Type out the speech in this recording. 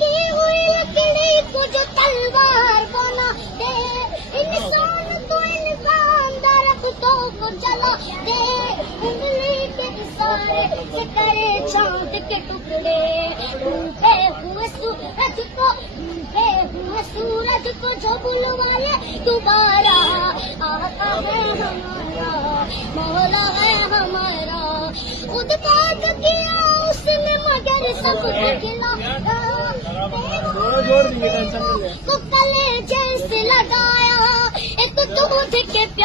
की हुई लकड़ी को जो तलवार बना दे, इंसान तो इंसान दरख्तों को जला दे, उंगली के इशारे से करे चांद के टुकड़े, ढूंढे हुए सूरज को जो बुलवाए दोबारा, आता है हमारा मौला है हमारा। खुद पाक किया उसने मगर सबको खिलाया, को कलेजे से लगाया एक दूध के